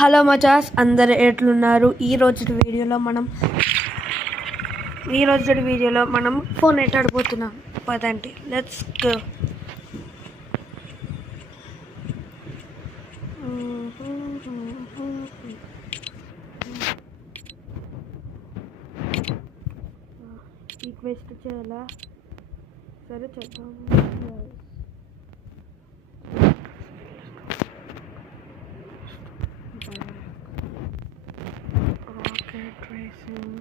హలో మచాస్, అందరు ఎట్లున్నారు? ఈ రోజు వీడియోలో మనం ఫోన్ ఎట్ ఆడిపోతున్నాం. పదండి, లెట్స్ గో. రిక్వెస్ట్ చేయాలా? సరే చేద్దాం. Tracing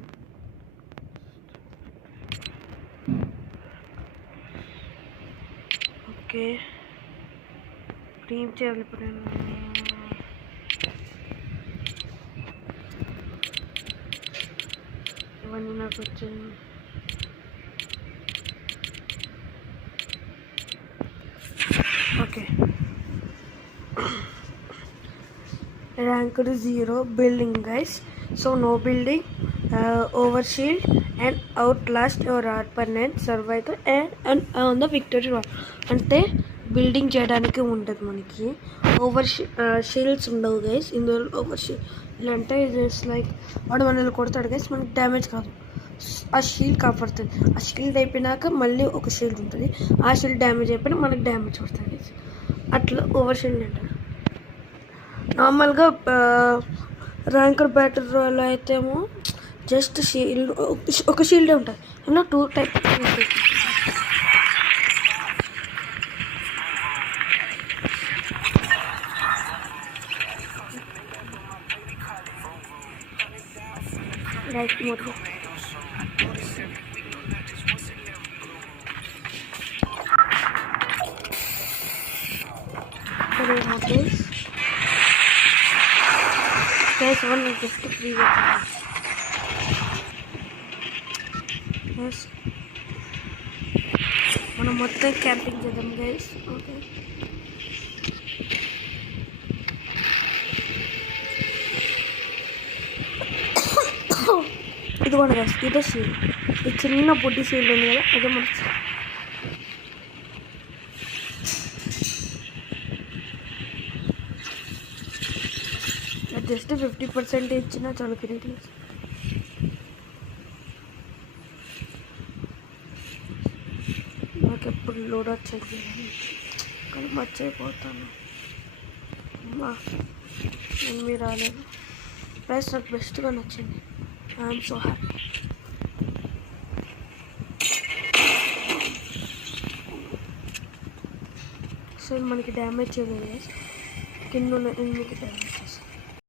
okay. ఏం చేయాలి ఇప్పుడు నేను? ఇవన్నీ నాకు వచ్చింది. Okay, ranked 0 building, guys. So no building, overshield and outlast your opponent, survive and on the victory roll. అంటే బిల్డింగ్ చేయడానికి ఉంటుంది మనకి. షీల్డ్స్ ఉండవు గైస్ ఇందులో. ఇలా అంటే జస్ట్ లైక్ వాడు మనల్ని కొడతాడు గైస్, మనకి డ్యామేజ్ కాదు, ఆ షీల్డ్ కాపాడుతుంది. ఆ షీల్డ్ అయిపోయినాక మళ్ళీ ఒక షీల్డ్ ఉంటుంది, ఆ షీల్డ్ డ్యామేజ్ అయిపోయినా మనకి డ్యామేజ్ పడుతుంది గైస్. అట్లా ఓవర్షీల్డ్ అంటారు. నార్మల్గా ర్యాంకర్ బ్యాటిల్ రాయల్ అయితే ఏమో జస్ట్ షీల్డ్, ఒక షీల్డే ఉంటుంది. ఇలా 2 టైప్ రైట్ మోడ్లో. సరే okay guys, one is just free. Yes, మనం మొత్తం క్యాంపింగ్ చేద్దాం గైస్. ఓకే, ఇది కూడా గైస్, ఇదే షీల్డ్. ఈ చిన్న బుడ్డి షీల్డ్ ఉంది కదా, అదే మన జస్ట్ 50% ఇచ్చినా చాలా గ్రేట్. నాకు ఎప్పుడు లోడ్ వచ్చేది కానీ మర్చిపోతాను. అమ్మా మీరు రాలేదు. ప్రైస్ నాకు బెస్ట్గా నచ్చింది. I'm so happy. సో మనకి డ్యామేజ్ చేయలేదు, కింద ఉన్న ఎనిమిది డ్యామేజ్.